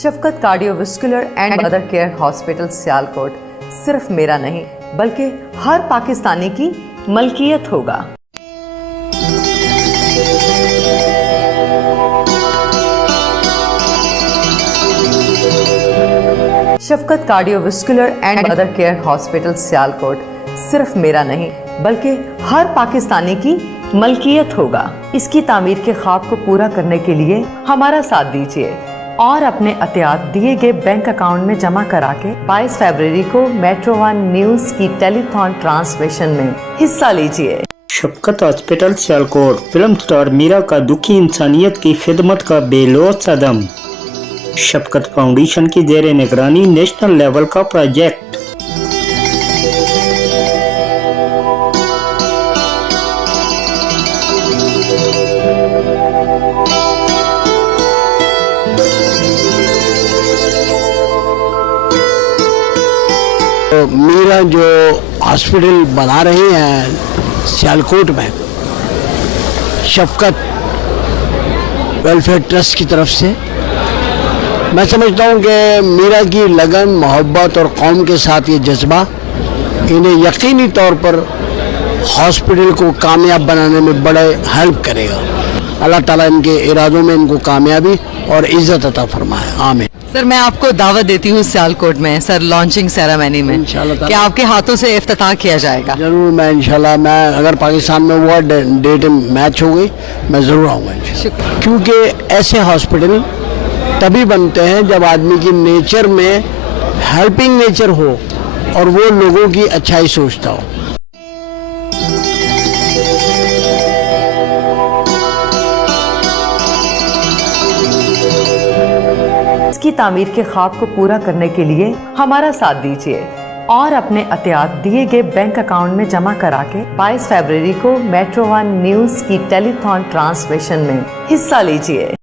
Shafqat cardiovascular and mother care hospital Sialkot सिर्फ मेरा नहीं बल्कि हर पाकिस्तानी की मलकियत होगा। Shafqat cardiovascular and mother care hospital Sialkot सिर्फ मेरा नहीं बल्कि हर पाकिस्तानी की मलकियत होगा। इसकी तामीर के ख्वाब को पूरा करने के लिए हमारा साथ दीजिए और अपने एहतियात दिए गए बैंक अकाउंट में जमा करा के 22 फरवरी को मेट्रो वन न्यूज की टेलीथॉन ट्रांसमिशन में हिस्सा लीजिए। Shafqat hospital Sialkot film star Meera का दुखी इंसानियत की खिदमत का बेलौस कदम। शफकत फाउंडेशन की ज़ेरे निगरानी नेशनल लेवल का प्रोजेक्ट। मीरा जो हॉस्पिटल बना रहे हैं सियालकोट में शफकत वेलफेयर ट्रस्ट की तरफ से, मैं समझता हूँ कि मीरा की लगन, मोहब्बत और कौम के साथ ये जज्बा इन्हें यकीनी तौर पर हॉस्पिटल को कामयाब बनाने में बड़े हेल्प करेगा। अल्लाह ताला इनके इरादों में इनको कामयाबी और इज्जत अता फरमाए, आमीन। सर, मैं आपको दावत देती हूँ सियालकोट में सर लॉन्चिंग सेरेमनी में कि आपके हाथों से इफ्तिताह किया जाएगा। जरूर, मैं इंशाल्लाह, मैं अगर पाकिस्तान में वो डेट मैच हो गई मैं ज़रूर आऊँगा, क्योंकि ऐसे हॉस्पिटल तभी बनते हैं जब आदमी की नेचर में हेल्पिंग नेचर हो और वो लोगों की अच्छाई सोचता हो। इसकी तामीर के ख्वाब को पूरा करने के लिए हमारा साथ दीजिए और अपने एहतियात दिए गए बैंक अकाउंट में जमा करा के 22 फरवरी को मेट्रो वन न्यूज की टेलीथॉन ट्रांसमिशन में हिस्सा लीजिए।